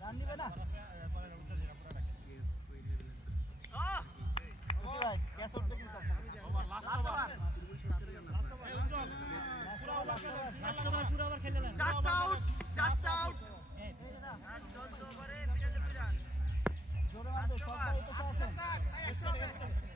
run নিবে না ভাই ক্যাচ উঠবে কিন্তু পুরো ওভার খেলে নেন জাস্ট আউট একদম ওভারে 3 রান জোরে মারবে সব ভাই তো আছে